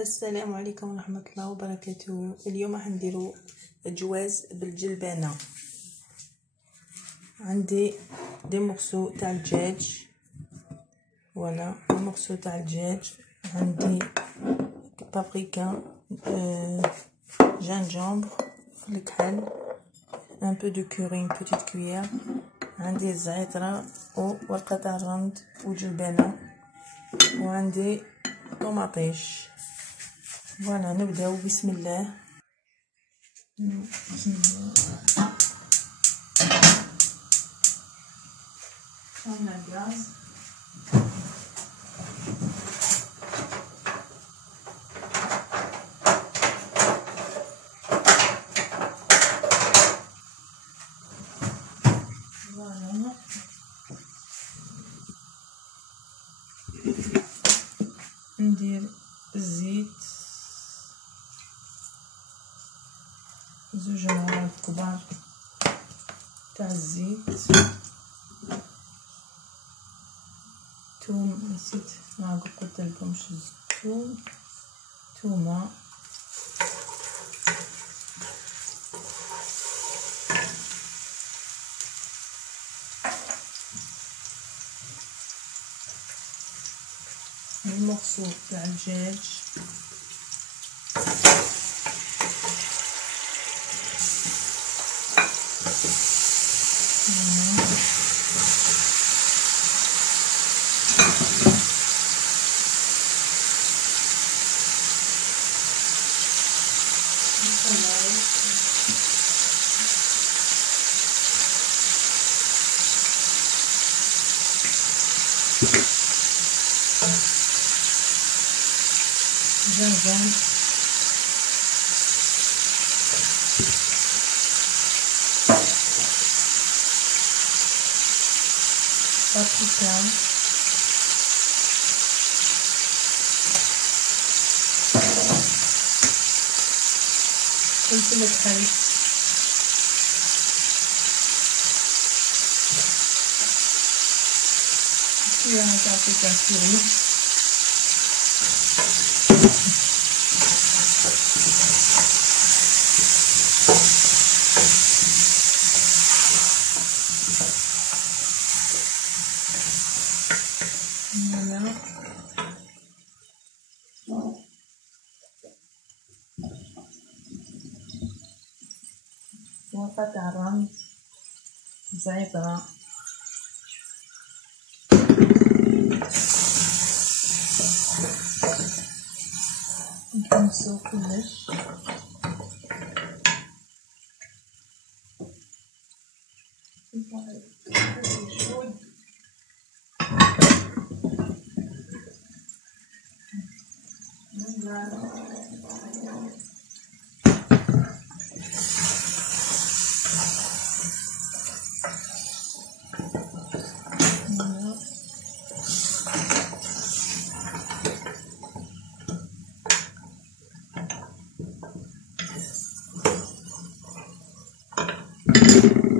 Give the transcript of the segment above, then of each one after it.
السلام عليكم ورحمة الله وبركاته. اليوم حنديرو جواز بالجلبانة. عندي دي مورسو تاع الدجاج، فوالا مورسو تاع الدجاج. عندي بابريكا، جينجومبر في الكحل، un peu de curry une petite cuillère. عندي الزعترة وورقة تاع الرند وجلبانة، وعندي طوماطيش. فوالا نبداو بسم الله. شعلنا الغاز، فوالا ندير الزيت، زوج مرات كبار تاع الزيت. توم، نسيت ما قلت لكمش الزيتون، تومه، المورسو تاع الدجاج، جنجان، بابريكا، فلفل الحي، فيها بابريكا كوري، ورقة تاع الرند، زعترة، نحمسو كلش.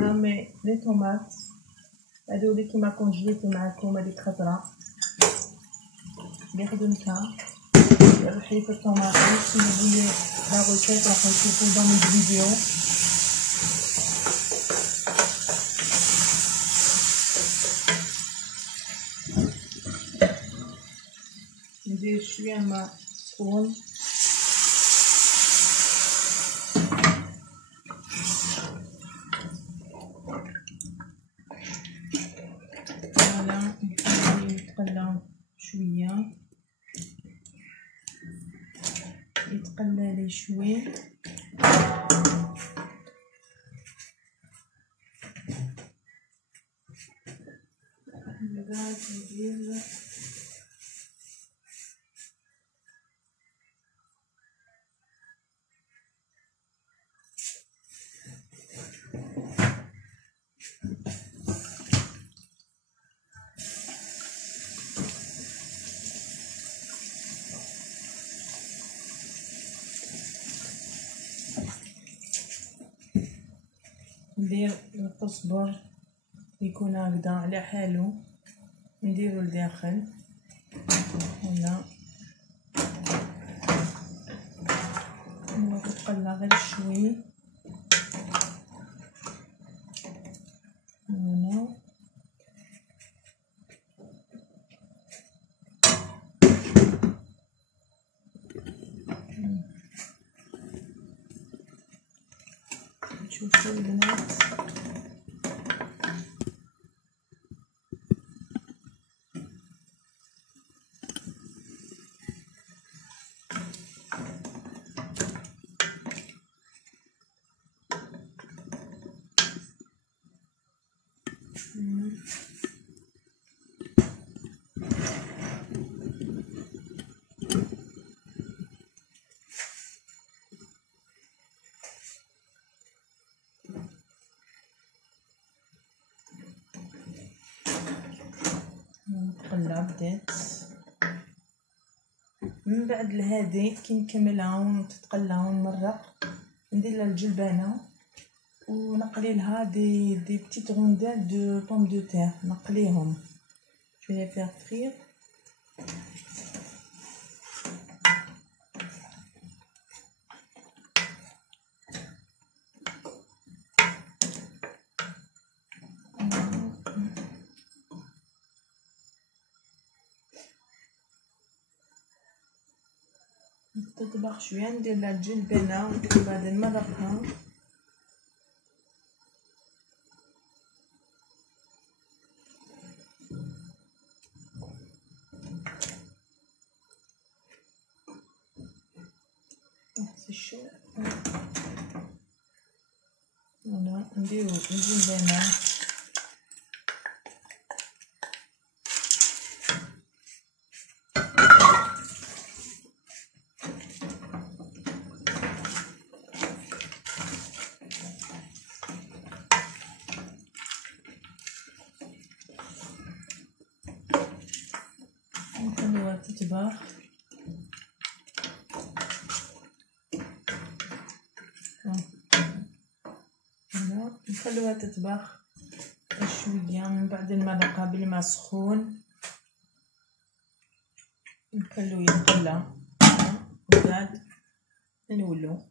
نعمل لي طوماط هادو كيما كونجليتو معاكم، هاديك خضرا بياخدو نكهة. رحلي في الطوماطيش، نبغي لا روسيت راح نشوفو dans الفيديو. ندير شوية ماء سخون، فوالا نخليه يتقلى شوية، يتقلى لي شوي. من بعد ندير القزبر يكون هكذا على حالو، نديرو لداخل. هنا يتقلى غير شوي. هنا شوفوا البنات نتقلى بدات. من بعد لهادي كي نكملها ونتقلى ونمرق ندير لها الجلبانه ونقلي لها دي بتيت غوندال دو بوم دو تير نقليهم. Je vais les faire frire. تطبخ شويه ندير لها الجلبانه ومن بعد نمرقها. فوالا نديرو الجلبانه نخليوها تطبخ. نخلوها تطبخ شويه. من بعد المرقه بالماء سخون نخلوه يتقلى ومن بعد نولو.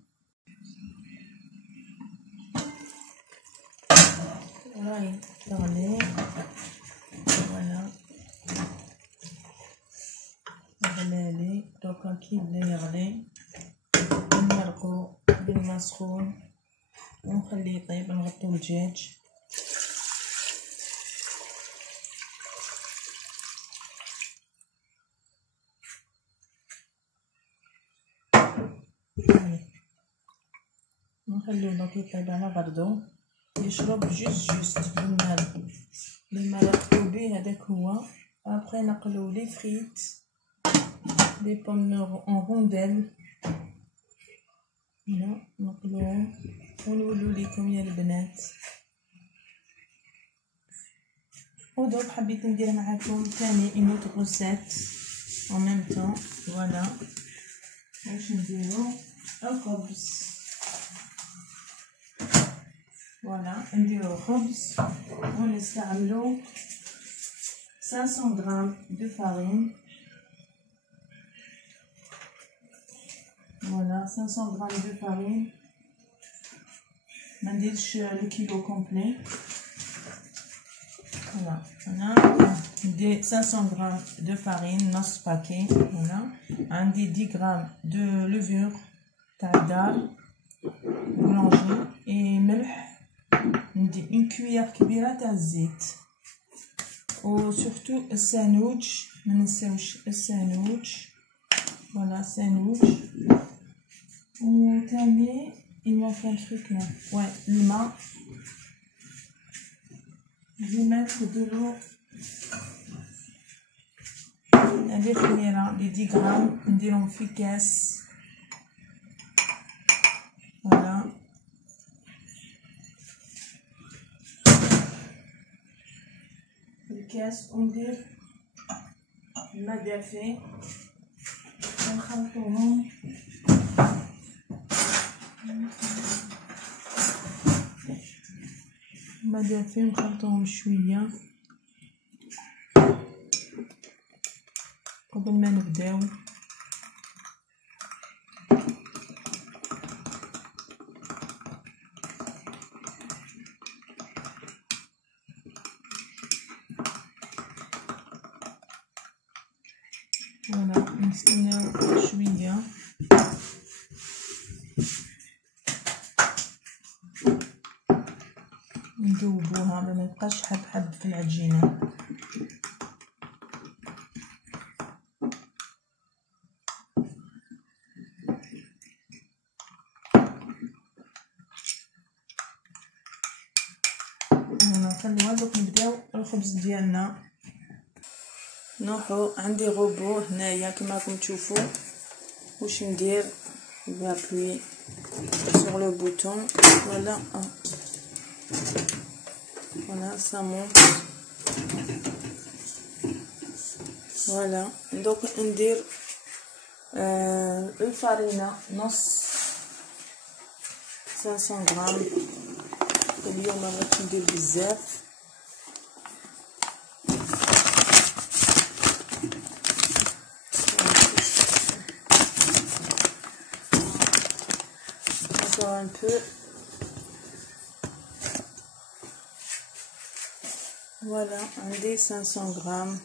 راهي تغلي. فوالا غلالي دوكا كي بدا يغلي نمرقو بالماء سخون ونخليه يطيب. نغطو الدجاج. نخليو دوك يطيب على غردو يشرب جوست بالماء رقتو بيه. هذاك هو. ابخي نقلو لي فريت لي بوم اون رونديل. هنا نقلوهم ونولو ليكم يا البنات. ودوك حبيت ندير معاكم ثاني اون اوتر روسيت en même temps. فوالا واش نديرو الخبز. فوالا نديرو خبز ونستعملو 500 غرام دو فارين. فوالا 500 غرام دو فارين. ما نديرش لو كيلو كومبلي. فوالا انا ندير 500 غرام دو فارين نص باكي. فوالا عندي 10 غرام دو لوفور تاع الدار بلونجي اي ملح. ندير اون كويير كبيره تاع الزيت. و سورتو الساندويتش ما ننساوش الساندويتش. فوالا ساندويتش. و تاني il manque un truc là. Ouais, الماء. Je vais mettre de l'eau. هذه خميره لي 10 غرام نديرهم في كاس. فوالا الكاس وندير الماء دافي ونخلطوهم. الماء دافي نخلطوهم شويه قبل ما نبداو. نخليوها دوك نبداو الخبز ديالنا. نوحو عندي غوبو هنايا كما راكم تشوفوا. واش ندير؟ j'appuie sur le bouton, voilà, voilà, ça monte, voilà. donc ندير الفرينة نص 500 غرام. اليوم غادي ندير بزاف. un peu, voilà, عندي 500 غرام.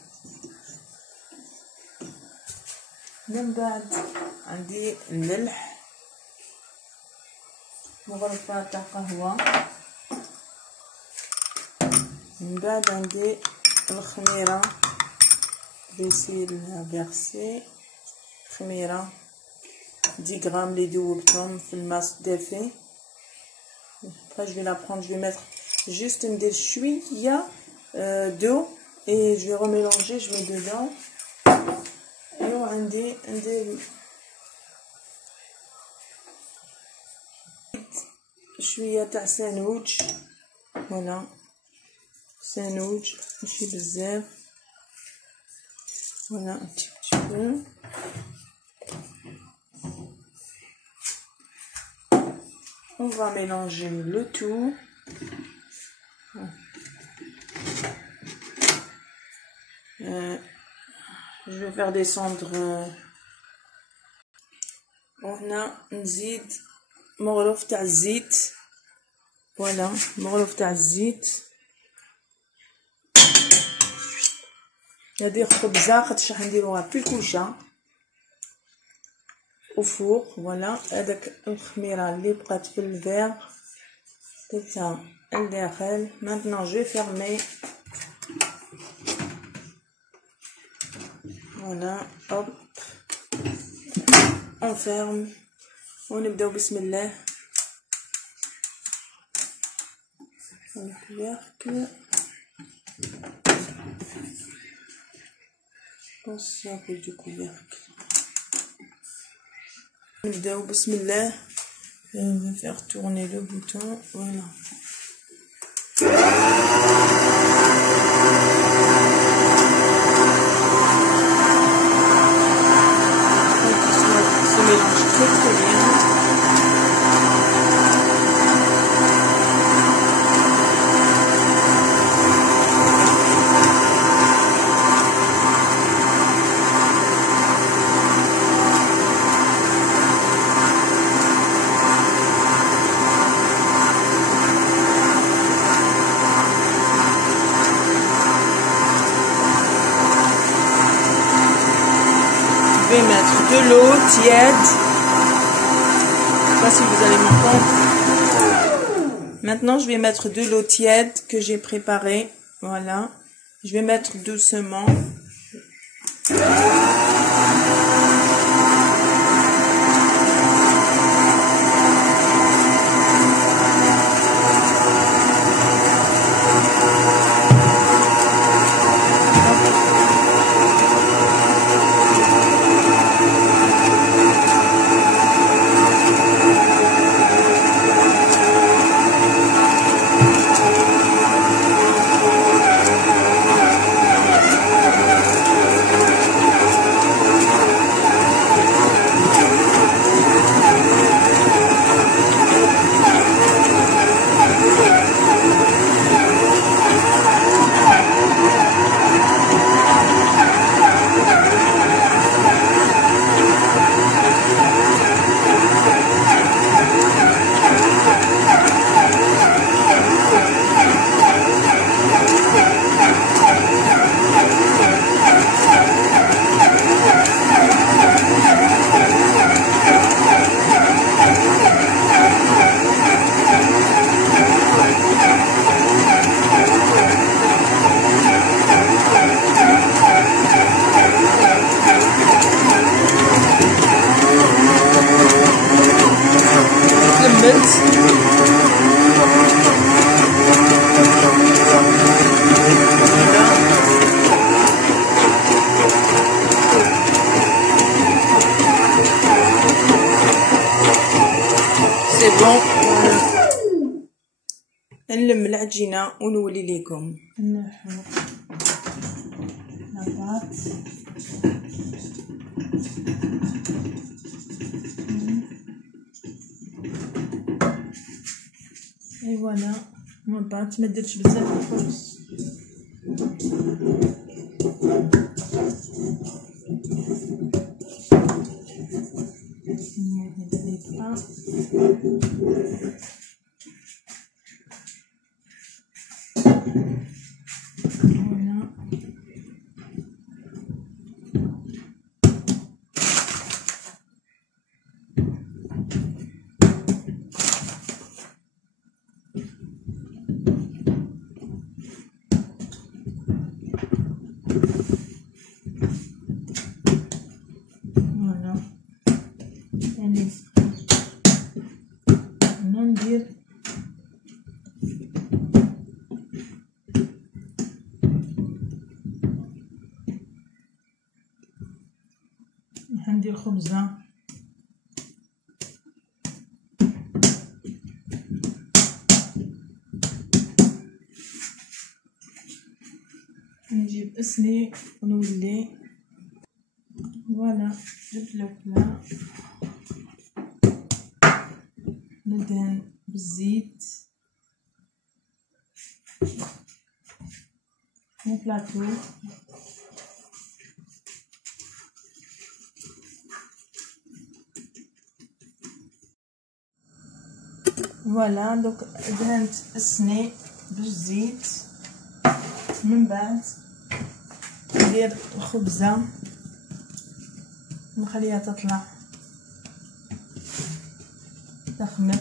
من بعد عندي الملح، مغرفة تاع قهوة. من بعد عندي الخميرة، غسيل فيرسي خميرة 10 grammes les دوبتهم في الماء دافي. après je vais la prendre, je vais mettre juste ندير شوية d'eau et je vais remélanger, je mets dedans. et عندي شوية تاع ساندويتش، voilà ساندويتش ماشي بزاف، voilà un petit peu. On va mélanger le tout. Je vais faire descendre. وهنا نزيد مغرف تاع الزيت، voilà مغرف تاع الزيت. هذه خبزة خاطرش راح نديروها في الكوشه وفوق. voilà هذاك الخميره اللي بقات في الفيغ درتها لداخل. maintenant je vais fermer, voilà hop on ferme ونبداو بسم الله. الكويركل pense un peu du couvercle. نبداو بسم الله. on va faire tourner le bouton, voilà. Ça mélange très très bien. Je vais mettre de l'eau tiède. Je sais pas si vous allez m'entendre. Maintenant, je vais mettre de l'eau tiède que j'ai préparée. Voilà. Je vais mettre doucement. بون نلم العجينه ونولي لكم. نحو لاباط اي فوالا لاباط. ما درتش بزاف الخبز. ندير ندير خبزه نجيب اسني ونولي فوالا الفلفله ندهن بالزيت نبلاطو فوالا. دوك دهنت السني بالزيت، من بعد ندير الخبزه نخليها تطلع تخمر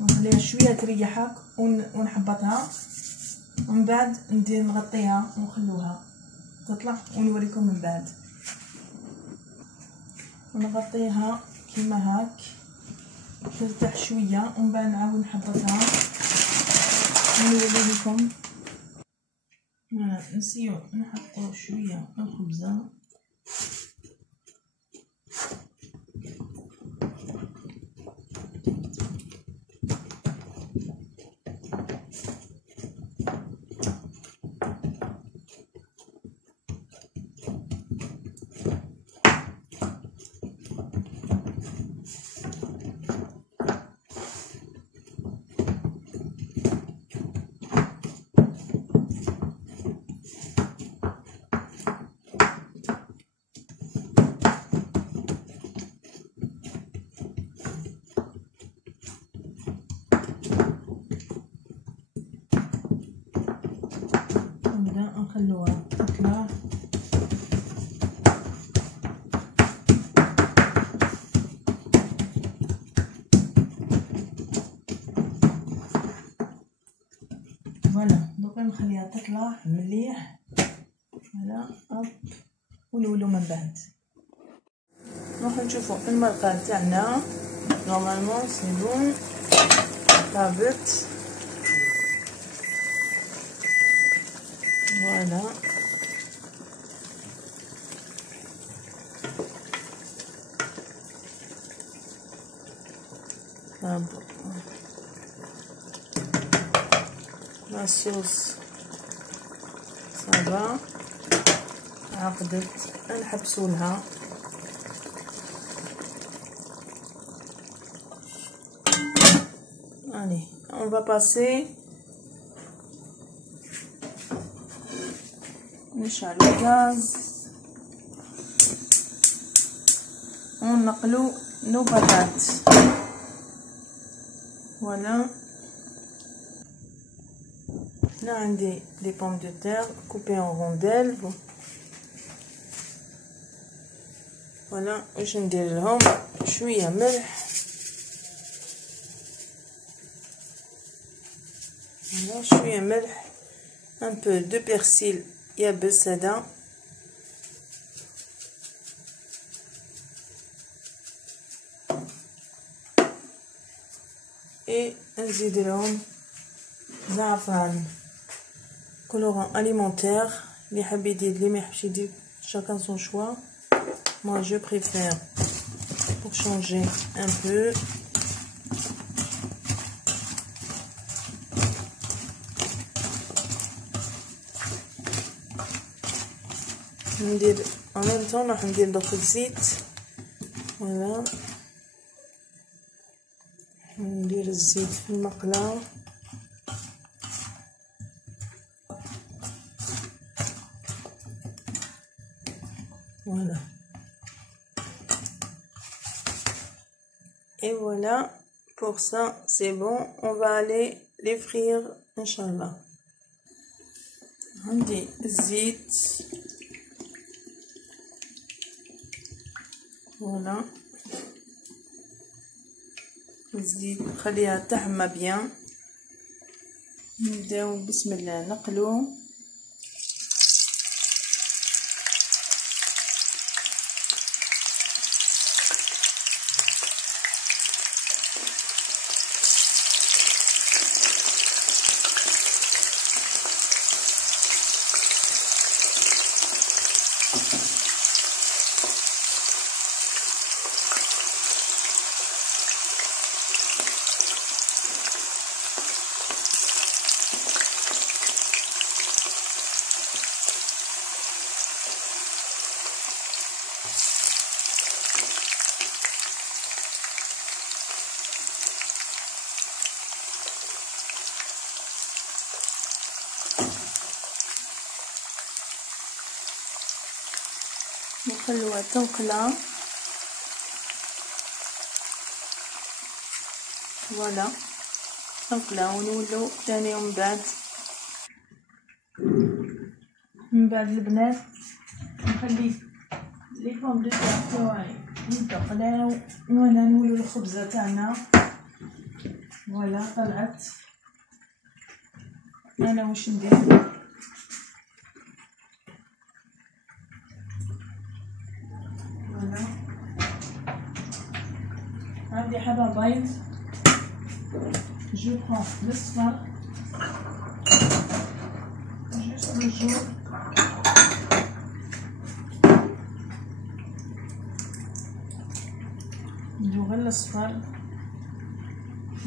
ونخليها شويه تريح هاك ونحبطها، ومن بعد ندير نغطيها ونخلوها تطلع ونوريكم من بعد. ونغطيها كيما هاك ترتاح شويه ومن بعد نعاود نحبطها ونوري لكم. نسيو نحطو شويه الخبزه نخلوها تطلع. فوالا دوكا نخليها تطلع مليح. فوالا ونولو من بعد نروح نشوفو المرقه تاعنا. نورمالمون سي بون طابت. فوالا لا صوص صافا عقدت. نحبسولها allez on va passer نشعلو الغاز ونقلو نو بطاط. فوالا هنا عندي دي بوم دو تير كوبي en رونديل. فوالا واش ندير لهم شويه ملح. فوالا شويه ملح un peu de persil يابس هذا اي نزيد لهم زعفران colorant alimentaire. اللي حاب يدير اللي ما يحبش يدير chacun son choix. moi je préfère pour changer un peu. ندير en même temps راح ندير دوك الزيت. فوالا ندير الزيت في المقله. Voilà. Et voilà, pour ça c'est bon, on va aller les frire, Inch'Allah. عندي الزيت. فوالا الزيت نخليها تحمى بيان. نبداو بسم الله نقلو. نخلوها تنقلى. فوالا تنقلى ونولو تاني يوم من بعد البنات نخلي لي بوم دو تير تاعي يتقلاو وانا نولو الخبزه تاعنا. فوالا طلعت. انا واش ندير عندي حبة بيض. جو برون الصفر جوست لو جور. نديرو غير الصفر،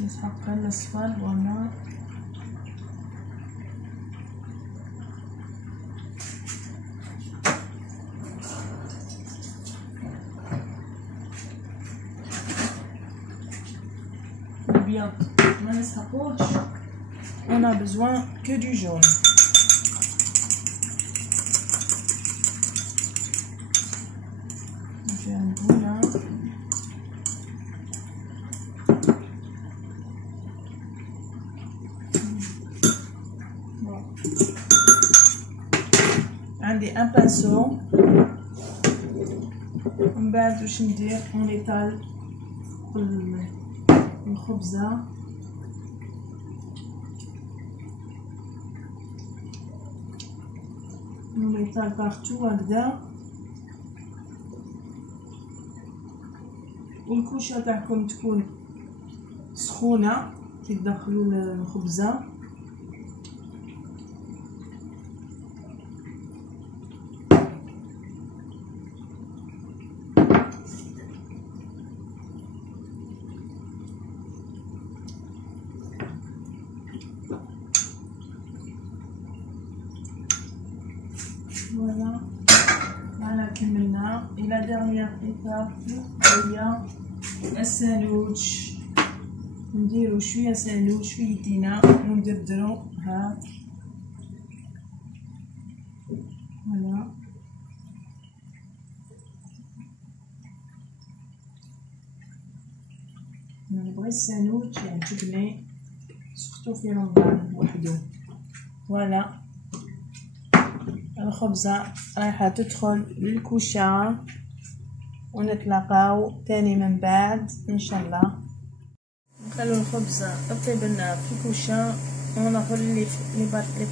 نسحق غير الصفر. فوالا ما نسحقوش. on a besoin que du jaune. j'ai un bout là. bon. عندي un pinceau. من بعد واش ندير on étale الخبزة. نميطال بارتو هكذا. والكوشة تاعكم تكون سخونة كي تدخلوا الخبزة. voilà كملنا. إلى dernière étape هي الساندويتش. نديرو شوية ساندويتش في يدينا وندردرو هاك. فوالا نبغي الساندويتش يعجبني سورتو في رمضان وحدو. فوالا الخبزة رايحة تدخل للكوشة ونتلاقاو تاني من بعد ان شاء الله. نخلو الخبزة تطيب لنا في الكوشة وناخذ لي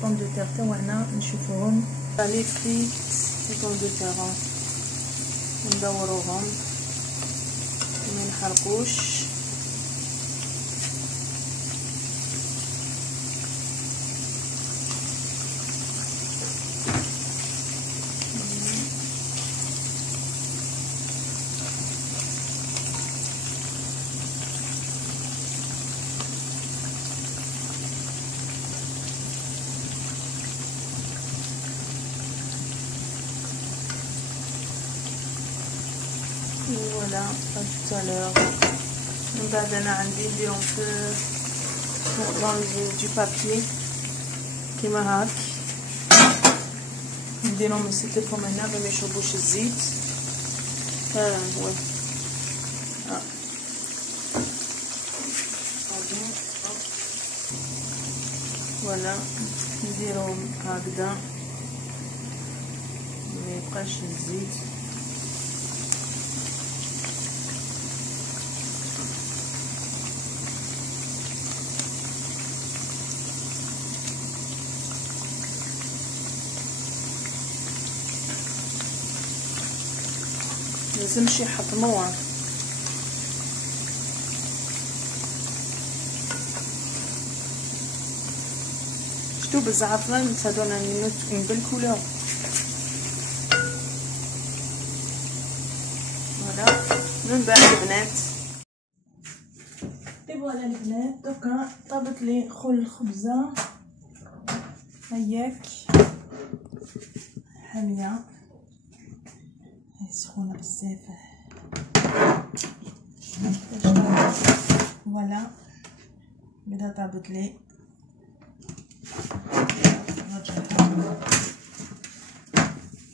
بوم دو تير تاعنا نشوفوهم. لي فريت لي بوم دو تير ندوروهم ما نحرقوش. فوالا tout à l'heure. من بعد انا عندي نديرهم في دو بابي كيما هاك، نديرهم نستلفهم هنا باش ما يشربوش الزيت. هو فوالا نديرهم هكذا ما يبقاش الزيت. لازمش يحطموها. شتو بالزعفران هادونا بالكولور. فوالا من بعد البنات فوالا البنات دوكا طابت لي خل الخبزه هياك حاميه سخونه بزاف. فوالا بدا طابت لي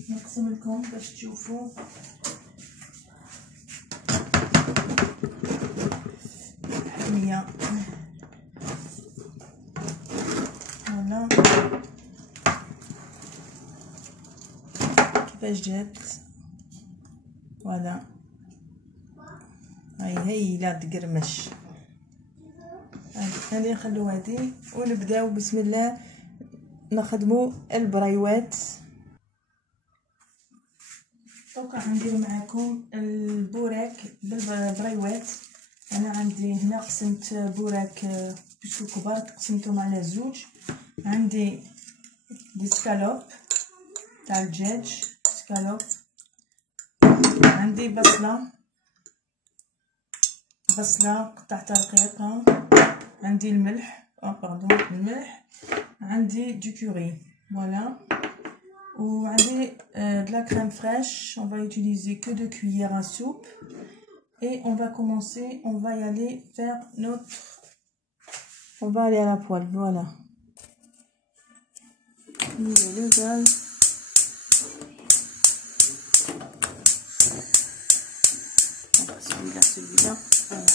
نقسم لكم باش تشوفوا. حاميه فوالا كيفاش جات. فوالا هاي لا تقرمش. هاني نخلو هادي ونبداو بسم الله نخدمو البريوات. دوكا ندير معاكم البوراك بالبريوات. انا عندي هنا قسمت بوراك بشو كبار، قسمتهم على زوج. عندي دي سكالوب تاع الدجاج سكالوب، عندي بصله قطعتها رقيقه، عندي الملح الملح، عندي دو كوري فوالا، وعندي de la crème fraîche. On va utiliser que 2 cuillères à soupe et on va commencer, on va y aller faire on va aller à la poêle. Voilà, le gaz. Celui-là, voilà.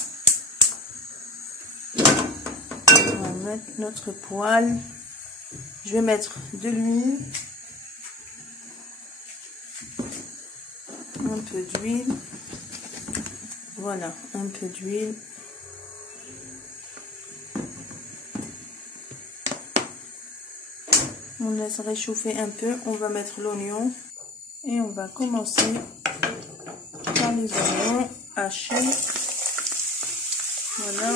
On va mettre notre poêle. Je vais mettre de l'huile, un peu d'huile, voilà, un peu d'huile. On laisse réchauffer un peu, on va mettre l'oignon et on va commencer par les oignons hachés. Voilà.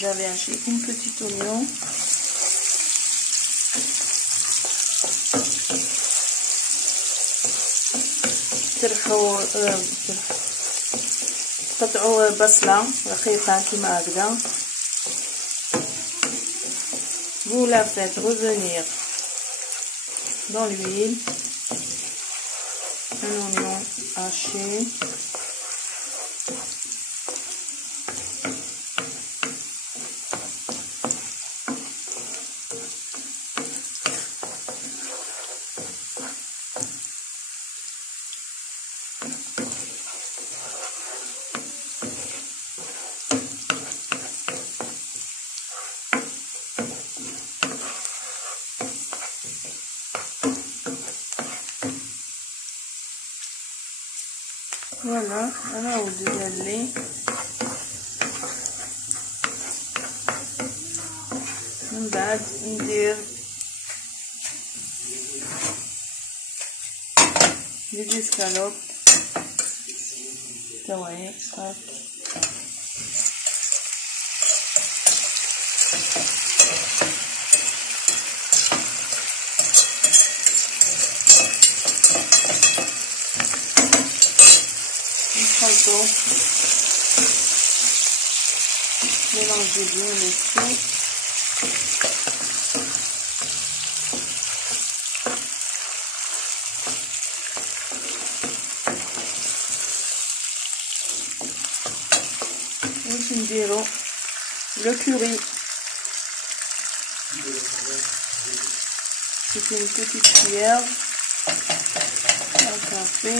J'avais haché une petite oignon. تقطعوا بصلة رقيقة كيما هكذا. Vous la faites revenir dans l'huile. Un oignon haché. Voilà, نعاود نغلي من بعد ندير لي سكالوب تاعي هاك. Mélanger bien le tout. نديرو le curry. C'est une petite cuillère à café.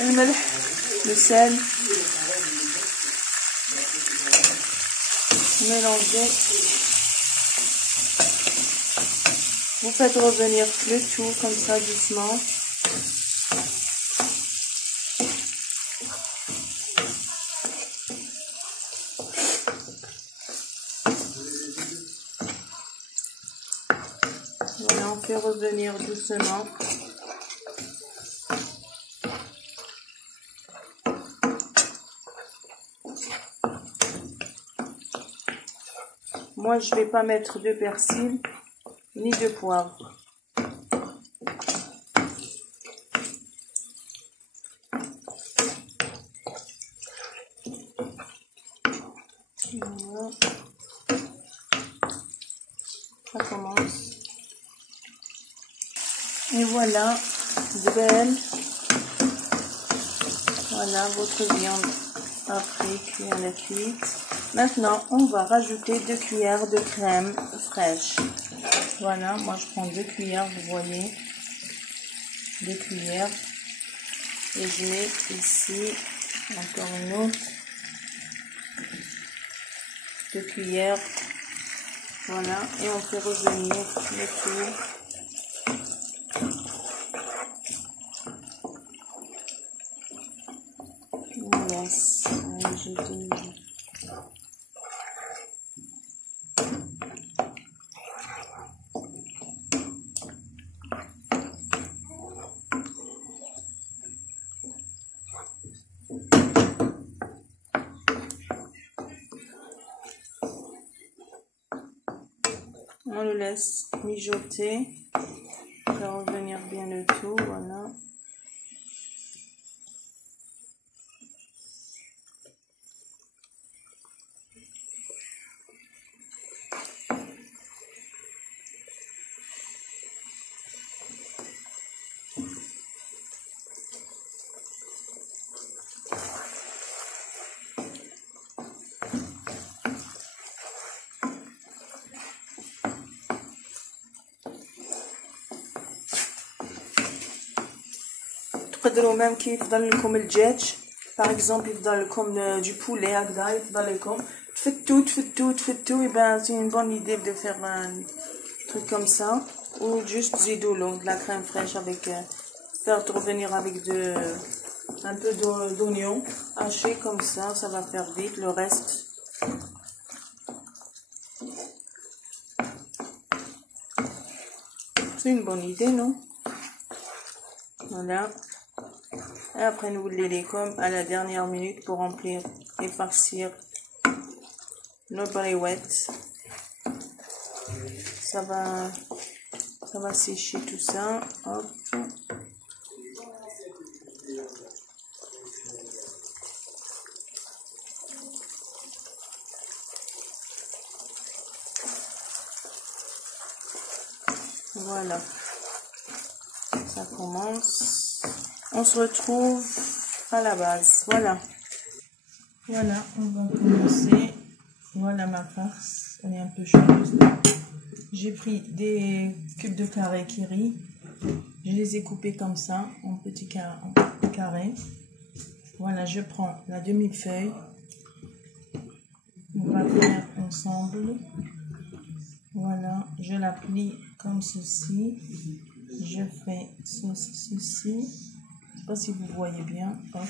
الملح, le sel. Mélangez. Vous faites revenir le tout comme ça doucement. Voilà, on fait revenir doucement. Moi, je vais pas mettre de persil ni de poivre. Voilà. Ça commence. Et voilà, belle. Voilà votre viande après cuite à la cuite. Maintenant, on va rajouter 2 cuillères de crème fraîche. Voilà, moi je prends 2 cuillères, vous voyez. 2 cuillères. Et je mets ici encore une autre. 2 cuillères. Voilà, et on fait revenir le tout. On laisse ajouter. On le laisse mijoter, faire revenir bien le tout, voilà. تقدروا même كي يفضل لكم الدجاج par exemple يفضل لكم du poulet هكذا يفضل لكم تفتو et ben c'est une bonne idée de faire un truc comme ça ou juste zidoulo de la crème fraîche avec faire revenir avec un peu d'oignon haché comme ça va faire vite le reste. C'est une bonne idée, non? Voilà. Et après, nous les comme à la dernière minute pour remplir et farcir nos brouettes. Ça va sécher tout ça. Hop. Voilà. Ça commence. On se retrouve à la base. Voilà. Voilà, on va commencer. Voilà ma farce. Elle est un peu chaude. J'ai pris des cubes de carré kiri. Je les ai coupés comme ça, en petits carrés. Voilà, je prends la demi-feuille. On va faire ensemble. Voilà, je la plie comme ceci. Je fais ceci. Je ne sais pas si vous voyez bien. Hop,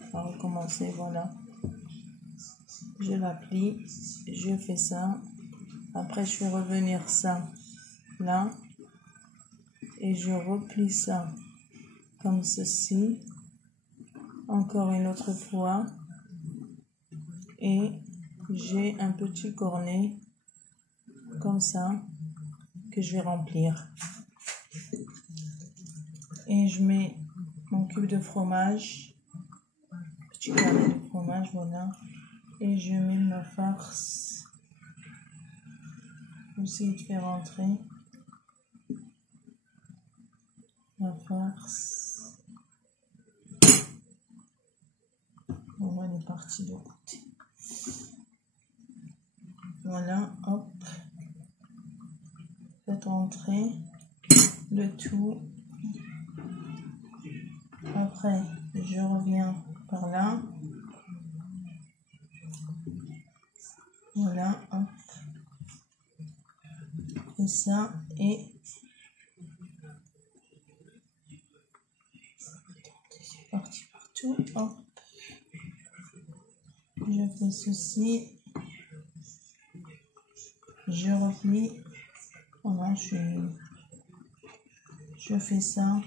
on va recommencer, voilà. Je la plie, je fais ça. Après, je fais revenir ça là. Et je replie ça comme ceci. Encore une autre fois. Et j'ai un petit cornet comme ça que je vais remplir. Et je mets mon cube de fromage petit carré de fromage, voilà. Et je mets ma farce. J'essaie de faire rentrer la farce. Bon, elle est partie de côté. Voilà, hop. Faites rentrer le tout. Après, je reviens par là. Voilà, hop. Et ça, et c'est parti partout, hop. Je fais ceci. Je replie. Voilà, je fais ça.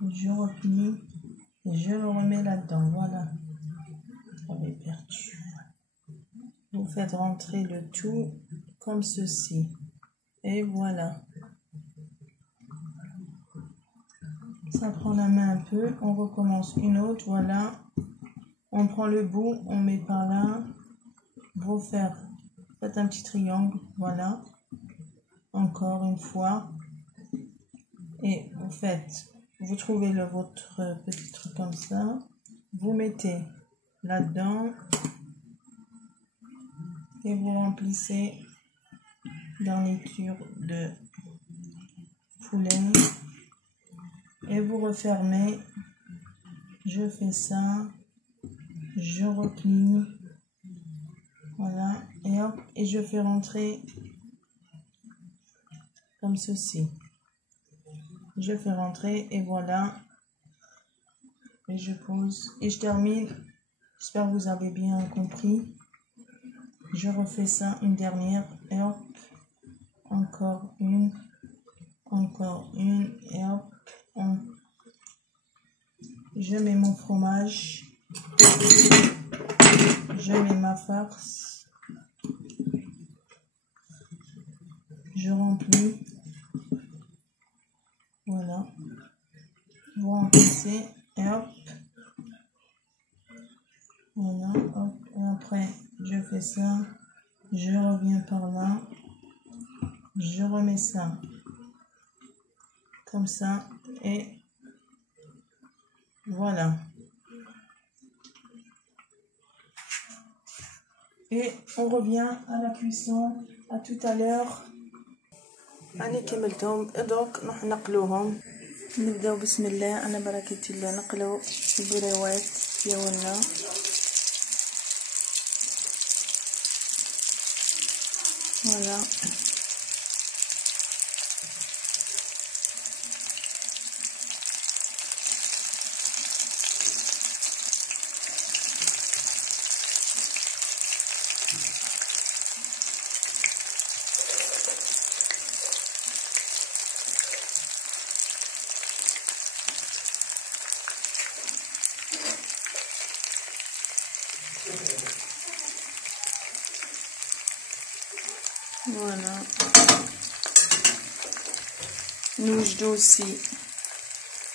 Je replie. Et je le remets là-dedans, voilà. J'avais perdu. Vous faites rentrer le tout comme ceci. Et voilà. Ça prend la main un peu. On recommence une autre, voilà. On prend le bout, on met par là. Vous faites un petit triangle, voilà. Encore une fois. Et vous trouvez votre petit truc comme ça. Vous mettez là-dedans. Et vous remplissez garniture de poulet. Et vous refermez. Je fais ça. Je replie. Voilà. Et hop. Et je fais rentrer comme ceci. Je fais rentrer et voilà. Et je pose. Et je termine. J'espère que vous avez bien compris. Je refais ça une dernière. Et hop. Encore une. Encore une. Et hop. Je mets mon fromage. Je mets ma farce. Je remplis. Voilà. Vous remplissez. Et hop. Voilà. Hop. Et après, je fais ça. Je reviens par là. Je remets ça. Comme ça. Et voilà. Et on revient à la cuisson. À tout à l'heure. أنا كملتهم دوك نروح نقلوهم. نبداو بسم الله على بركة الله. نقلو البريوات ديالنا. فوالا فوالا نوجدو aussi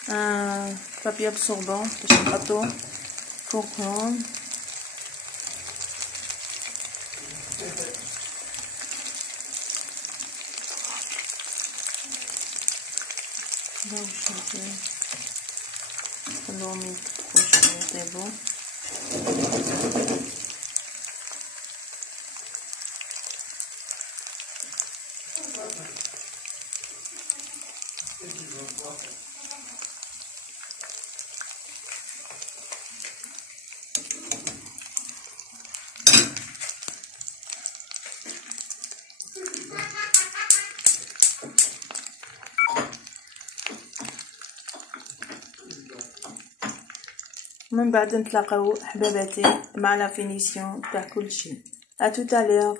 un papier absorbant باش نحطوه فوقهم. نخلوهم يطبخوا يطيبوا. من بعد نتلاقاو حباباتي مع لا فينيسيون تاع كلشي. à tout à l'heure.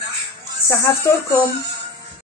نحو صحفتلكم.